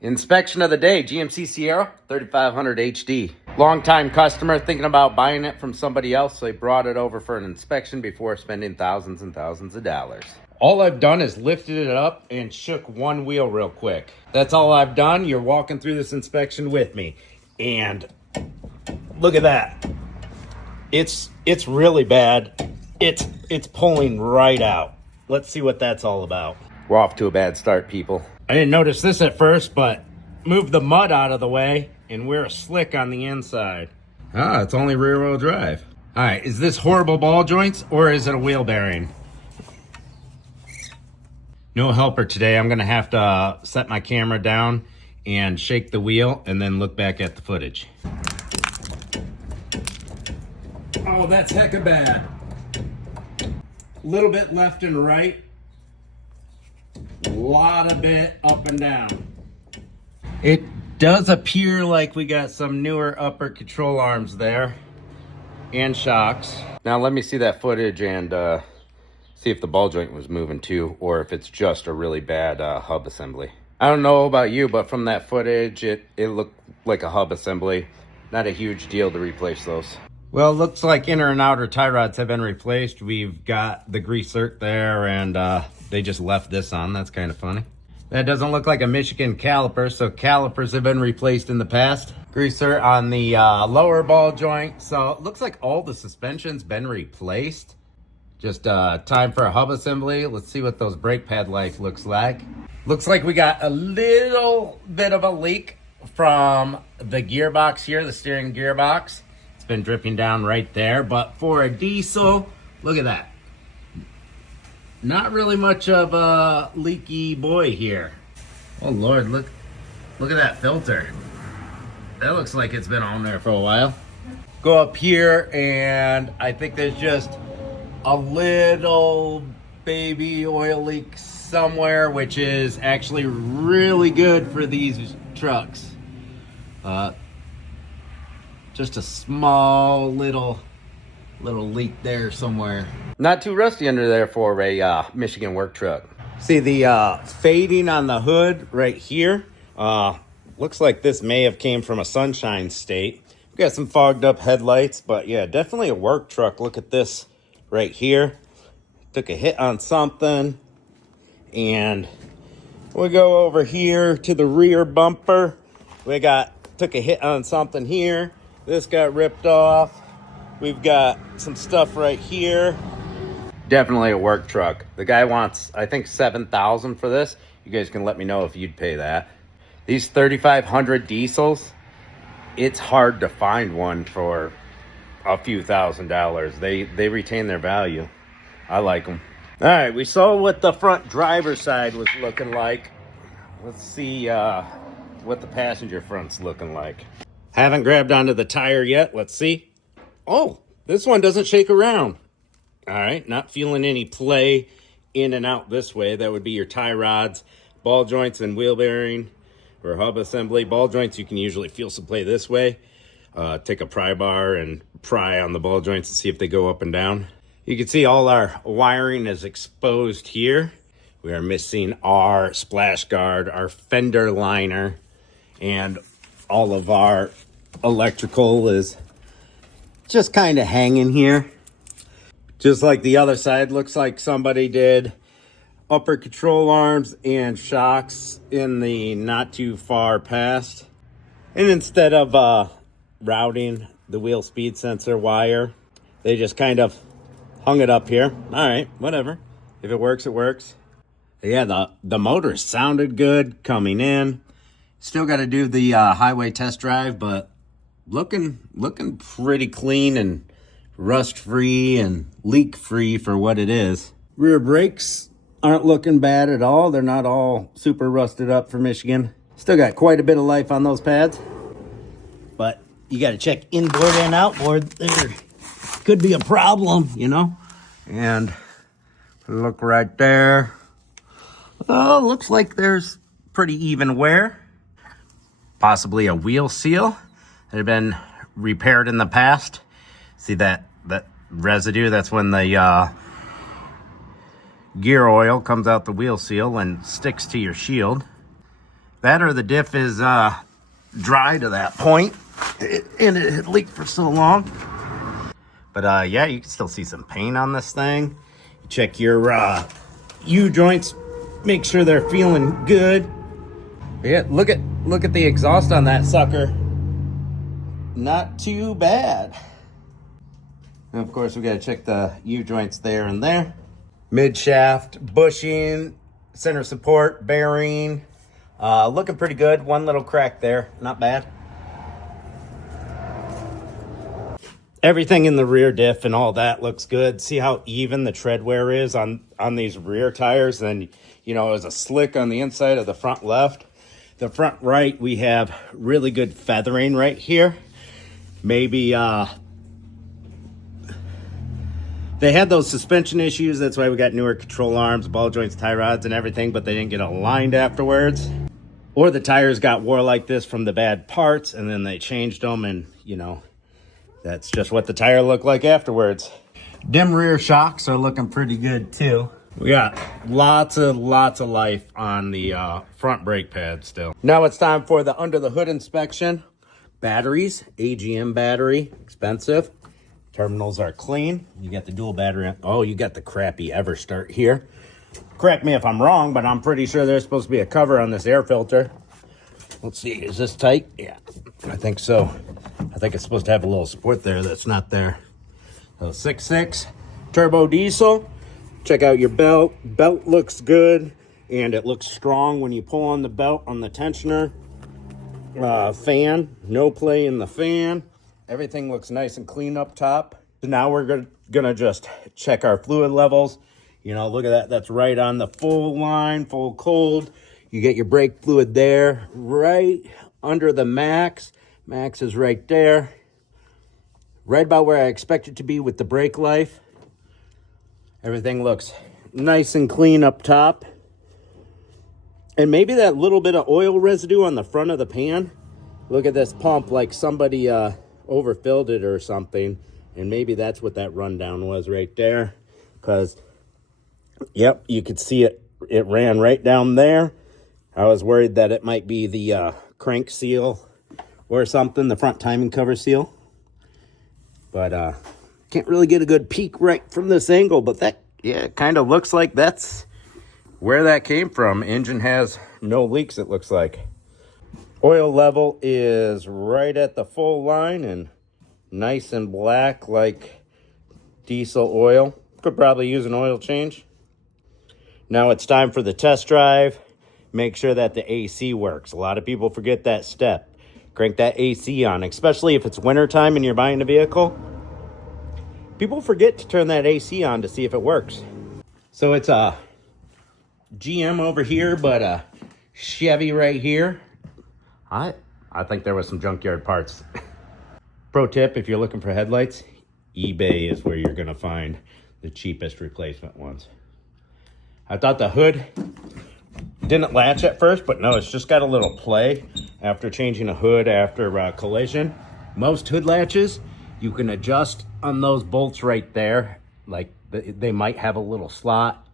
Inspection of the day, GMC Sierra 3500 HD. Longtime customer thinking about buying it from somebody else, so they brought it over for an inspection before spending thousands and thousands of dollars. All I've done is lifted it up and shook one wheel real quick. That's all I've done. You're walking through this inspection with me. And look at that. It's really bad. It's pulling right out. Let's see what that's all about. We're off to a bad start, people. I didn't notice this at first, but move the mud out of the way and we're slick on the inside. Ah, it's only rear wheel drive. All right, is this horrible ball joints or is it a wheel bearing? No helper today. I'm gonna have to set my camera down and shake the wheel and then look back at the footage. Oh, that's hecka bad. Little bit left and right. Lot of bit up and down. It does appear like we got some newer upper control arms there and shocks. Now let me see that footage and see if the ball joint was moving too, or if it's just a really bad hub assembly. I don't know about you, but from that footage, it looked like a hub assembly. Not a huge deal to replace those. Well, it looks like inner and outer tie rods have been replaced. We've got the grease zerk there, and they just left this on. That's kind of funny. That doesn't look like a Michigan caliper, so calipers have been replaced in the past. Greaser on the lower ball joint. So it looks like all the suspension's been replaced. Just time for a hub assembly. Let's see what those brake pad life looks like. Looks like we got a little bit of a leak from the gearbox here, the steering gearbox. It's been dripping down right there, but for a diesel, look at that. Not really much of a leaky boy here. Oh Lord, look at that filter. That looks like it's been on there for a while. Go up here and I think there's just a little baby oil leak somewhere, which is actually really good for these trucks. Just a small little leak there somewhere. Not too rusty under there for a Michigan work truck. See the fading on the hood right here? Looks like this may have came from a sunshine state. We got some fogged up headlights, but yeah, definitely a work truck. Look at this right here. Took a hit on something. And we go over here to the rear bumper. We took a hit on something here. This got ripped off. We've got some stuff right here. Definitely a work truck. The guy wants, I think, $7,000 for this. You guys can let me know if you'd pay that. These 3,500 diesels, it's hard to find one for a few $1,000s. They retain their value. I like them. All right, we saw what the front driver's side was looking like. Let's see what the passenger front's looking like. Haven't grabbed onto the tire yet. Let's see. Oh, this one doesn't shake around. All right, not feeling any play in and out this way. That would be your tie rods, ball joints, and wheel bearing or hub assembly. Ball joints, you can usually feel some play this way. Take a pry bar and pry on the ball joints and see if they go up and down. You can see all our wiring is exposed here. We are missing our splash guard, our fender liner, and all of our electrical is just kind of hanging here. Just like the other side, looks like somebody did upper control arms and shocks in the not too far past. And instead of routing the wheel speed sensor wire, they just kind of hung it up here. All right, whatever. If it works, it works. Yeah, the motor sounded good coming in. Still got to do the highway test drive, but looking pretty clean and rust-free and leak-free for what it is. Rear brakes aren't looking bad at all. They're not all super rusted up for Michigan. Still got quite a bit of life on those pads. But you got to check inboard and outboard. There could be a problem, you know. And look right there. Oh, looks like there's pretty even wear. Possibly a wheel seal that had been repaired in the past. See that residue? That's when the gear oil comes out the wheel seal and sticks to your shield. That or the diff is dry to that point, and it had leaked for so long. But yeah, you can still see some paint on this thing. Check your U-joints, make sure they're feeling good. Yeah, look at the exhaust on that sucker. Not too bad. And of course, we gotta check the U-joints there and there. Mid shaft, bushing, center support, bearing. Looking pretty good. One little crack there, not bad. Everything in the rear diff and all that looks good. See how even the tread wear is on these rear tires? Then, you know, there's a slick on the inside of the front left. The front right, we have really good feathering right here. Maybe they had those suspension issues. That's why we got newer control arms, ball joints, tie rods, and everything, but they didn't get aligned afterwards. Or the tires got wore like this from the bad parts, and then they changed them, and, you know, that's just what the tire looked like afterwards. Dim rear shocks are looking pretty good too. We got lots of life on the front brake pad still. Now it's time for the under the hood inspection. Batteries, AGM battery, expensive. Terminals are clean. You got the dual battery. Oh, you got the crappy Everstart here. Correct me if I'm wrong, but I'm pretty sure there's supposed to be a cover on this air filter. Let's see, is this tight? Yeah, I think so. I think it's supposed to have a little support there that's not there. So 6.6 turbo diesel. Check out your belt. Belt looks good, and it looks strong when you pull on the belt on the tensioner. Fan, no play in the fan. Everything looks nice and clean up top. So now we're gonna just check our fluid levels. You know, look at that. That's right on the full line, full cold. You get your brake fluid there, right under the max. Max is right there. Right about where I expect it to be with the brake life. Everything looks nice and clean up top. And maybe that little bit of oil residue on the front of the pan. Look at this pump, like somebody overfilled it or something. And maybe that's what that rundown was right there. Because, yep, you could see it. It ran right down there. I was worried that it might be the crank seal or something, the front timing cover seal. But can't really get a good peek right from this angle. But that, yeah, it kind of looks like that's where that came from. Engine has no leaks, it looks like. Oil level is right at the full line and nice and black like diesel oil. Could probably use an oil change. Now it's time for the test drive. Make sure that the AC works. A lot of people forget that step. Crank that AC on, especially if it's wintertime and you're buying a vehicle. People forget to turn that AC on to see if it works. So it's a GM over here, but a Chevy right here. I think there was some junkyard parts. Pro tip, if you're looking for headlights, eBay is where you're gonna find the cheapest replacement ones. I thought the hood didn't latch at first, but no, it's just got a little play after changing a hood after collision. Most hood latches, you can adjust on those bolts right there. Like they might have a little slot.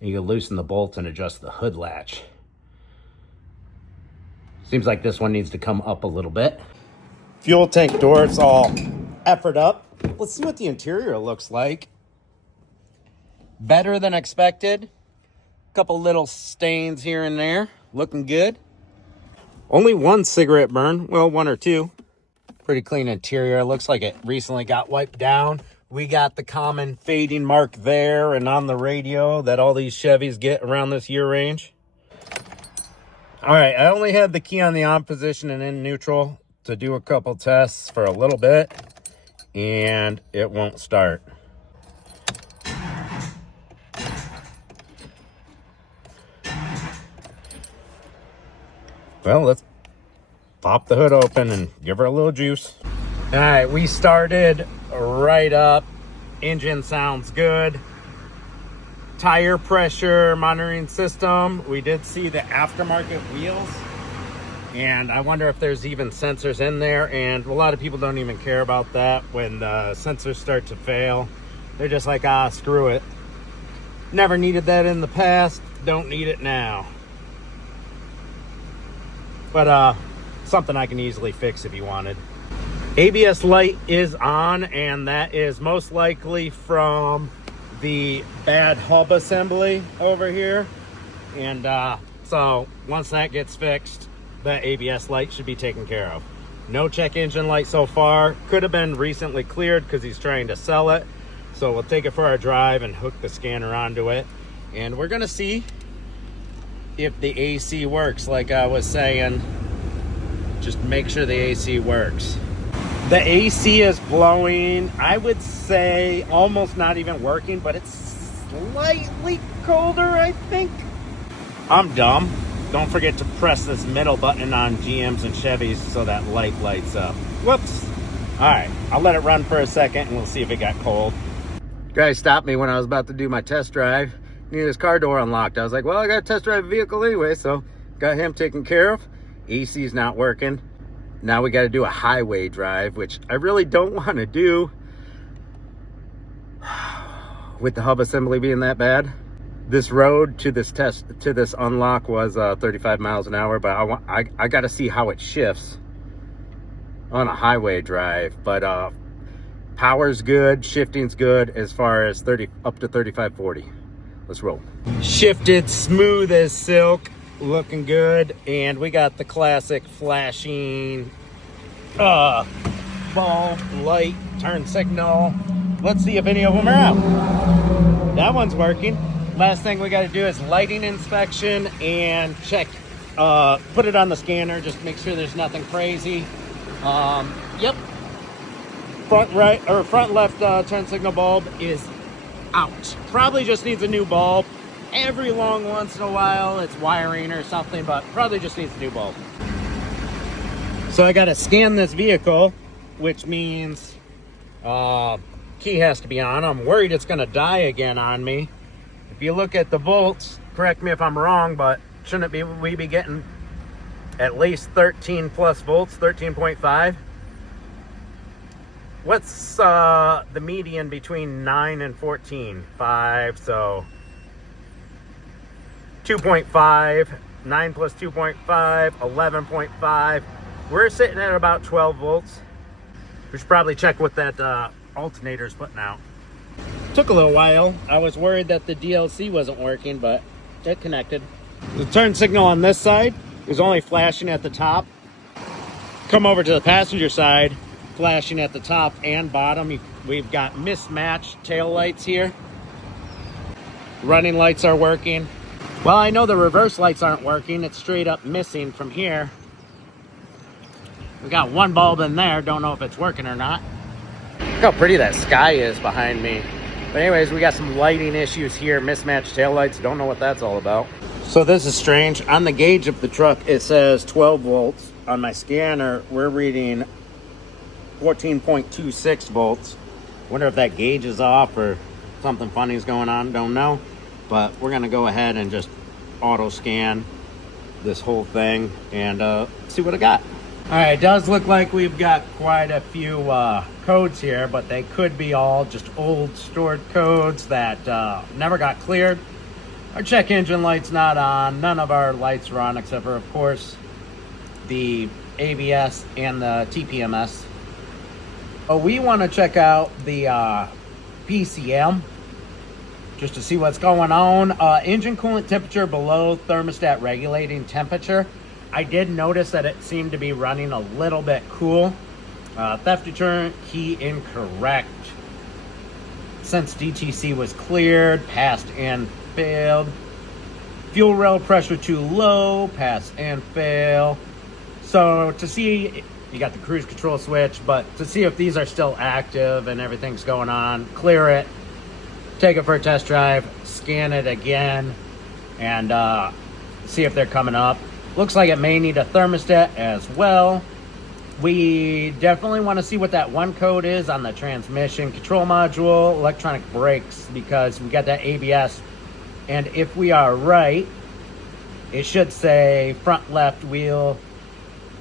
And you can loosen the bolts and adjust the hood latch. Seems like this one needs to come up a little bit. Fuel tank door, it's all effort up. Let's see what the interior looks like. Better than expected. Couple little stains here and there. Looking good. Only one cigarette burn. Well, one or two. Pretty clean interior. Looks like it recently got wiped down. We got the common fading mark there and on the radio that all these Chevys get around this year range. All right, I only had the key on the on position and in neutral to do a couple tests for a little bit, and it won't start. Well, let's pop the hood open and give her a little juice. All right, we started right up. Engine sounds good. Tire pressure monitoring system. We did see the aftermarket wheels, and I wonder if there's even sensors in there, and a lot of people don't even care about that. When the sensors start to fail, they're just like, screw it. Never needed that in the past, don't need it now. but something I can easily fix if you wanted. ABS light is on, and that is most likely from the bad hub assembly over here. And so once that gets fixed, that ABS light should be taken care of. No check engine light so far. Could have been recently cleared because he's trying to sell it. So we'll take it for our drive and hook the scanner onto it. And we're gonna see if the AC works. Like I was saying, just make sure the AC works. The AC is blowing, I would say almost not even working, but it's slightly colder, I think. I'm dumb. Don't forget to press this middle button on GMs and Chevys so that light lights up. Whoops. All right, I'll let it run for a second and we'll see if it got cold. Guy stopped me when I was about to do my test drive. Needed his car door unlocked. I was like, well, I got to test drive a vehicle anyway, so got him taken care of. AC's not working. Now we got to do a highway drive, which I really don't want to do with the hub assembly being that bad. This road to this unlock was 35 miles an hour, but I got to see how it shifts on a highway drive. But power's good, shifting's good as far as up to 35, 40. Let's roll. Shifted smooth as silk. Looking good, and we got the classic flashing bulb, light, turn signal. Let's see if any of them are out. That one's working. Last thing we got to do is lighting inspection and check, put it on the scanner, just make sure there's nothing crazy. Yep, front left turn signal bulb is out. Probably just needs a new bulb. Every long once in a while it's wiring or something, but probably just needs a new bulb. So I got to scan this vehicle, which means key has to be on. I'm worried it's going to die again on me. If you look at the volts, correct me if I'm wrong, but shouldn't we be getting at least 13 plus volts, 13.5? What's the median between 9 and 14? 5, so 2.5, 9 plus 2.5, 11.5. We're sitting at about 12 volts. We should probably check what that alternator's putting out. Took a little while. I was worried that the DLC wasn't working, but it connected. The turn signal on this side is only flashing at the top. Come over to the passenger side, flashing at the top and bottom. We've got mismatched tail lights here. Running lights are working. Well, I know the reverse lights aren't working. It's straight up missing from here. We got one bulb in there. Don't know if it's working or not. Look how pretty that sky is behind me. But anyways, we got some lighting issues here. Mismatched taillights. Don't know what that's all about. So this is strange. On the gauge of the truck, it says 12 volts. On my scanner, we're reading 14.26 volts. Wonder if that gauge is off or something funny is going on. Don't know. But we're going to go ahead and just auto scan this whole thing and see what I got. All right, it does look like we've got quite a few codes here, but they could be all just old stored codes that never got cleared. Our check engine light's not on. None of our lights are on except for, of course, the ABS and the TPMS. We want to check out the PCM just to see what's going on. Engine coolant temperature below thermostat regulating temperature. I did notice that it seemed to be running a little bit cool. Theft deterrent key incorrect. Since DTC was cleared, passed and failed. Fuel rail pressure too low, pass and fail. So to see, you got the cruise control switch, but to see if these are still active and everything's going on, clear it, take it for a test drive, scan it again, and see if they're coming up. Looks like it may need a thermostat as well. We definitely want to see what that one code is on the transmission control module, electronic brakes, because we got that ABS. And if we are right, it should say front left wheel,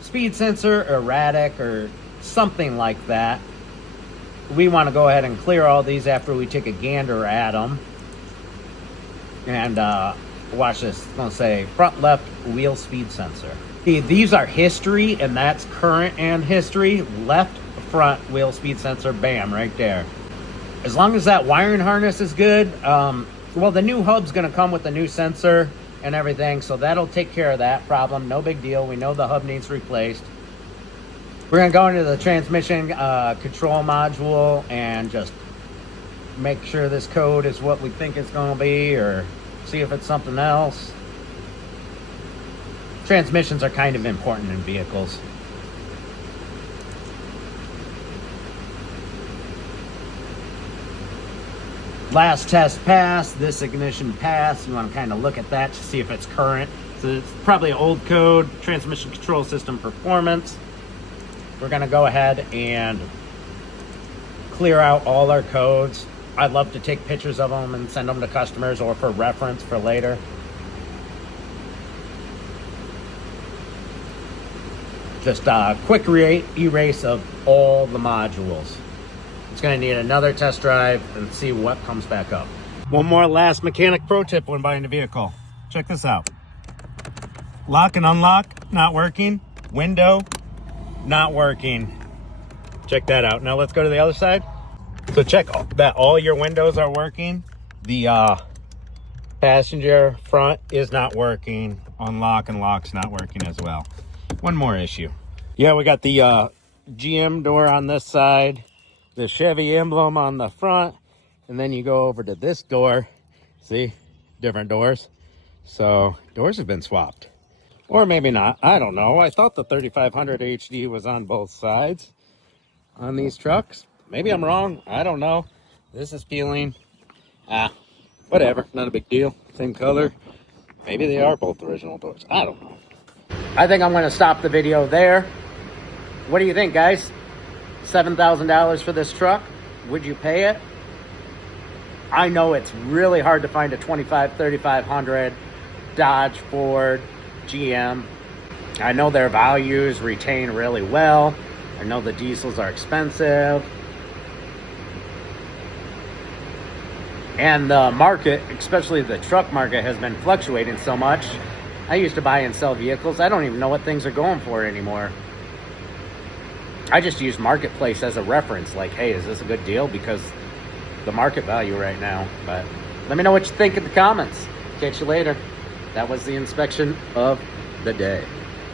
speed sensor, erratic, or something like that. We want to go ahead and clear all these after we take a gander at them. And watch this. It's going to say front left wheel speed sensor. See, these are history, and that's current and history. Left front wheel speed sensor, bam, right there. As long as that wiring harness is good, well, the new hub's going to come with the new sensor and everything, so that'll take care of that problem. No big deal. We know the hub needs replaced. We're going to go into the transmission control module and just make sure this code is what we think it's going to be, or see if it's something else. Transmissions are kind of important in vehicles. Last test passed, this ignition passed. You want to kind of look at that to see if it's current. So it's probably an old code, transmission control system performance. We're going to go ahead and clear out all our codes. I'd love to take pictures of them and send them to customers or for reference for later. Just a quick erase of all the modules. It's going to need another test drive and see what comes back up. One more last mechanic pro tip when buying a vehicle. Check this out. Lock and unlock, not working. Window, not working. Check that out. Now let's go to the other side. So check that all your windows are working. The passenger front is not working. Unlock and lock's not working as well. One more issue. Yeah, we got the GM door on this side, the Chevy emblem on the front, and then you go over to this door. See, different doors. So doors have been swapped, or maybe not. I don't know. I thought the 3500 HD was on both sides on these trucks. Maybe I'm wrong. I don't know. This is peeling. Whatever. Not a big deal. Same color. Maybe they are both original doors. I don't know. I think I'm going to stop the video there. What do you think, guys? $7,000 for this truck? Would you pay it? I know it's really hard to find a 3500 Dodge, Ford, GM. I know their values retain really well. I know the diesels are expensive. And the market, especially the truck market, has been fluctuating so much. I used to buy and sell vehicles. I don't even know what things are going for anymore. I just use Marketplace as a reference. Like, hey, is this a good deal? Because the market value right now. But let me know what you think in the comments. Catch you later. That was the inspection of the day.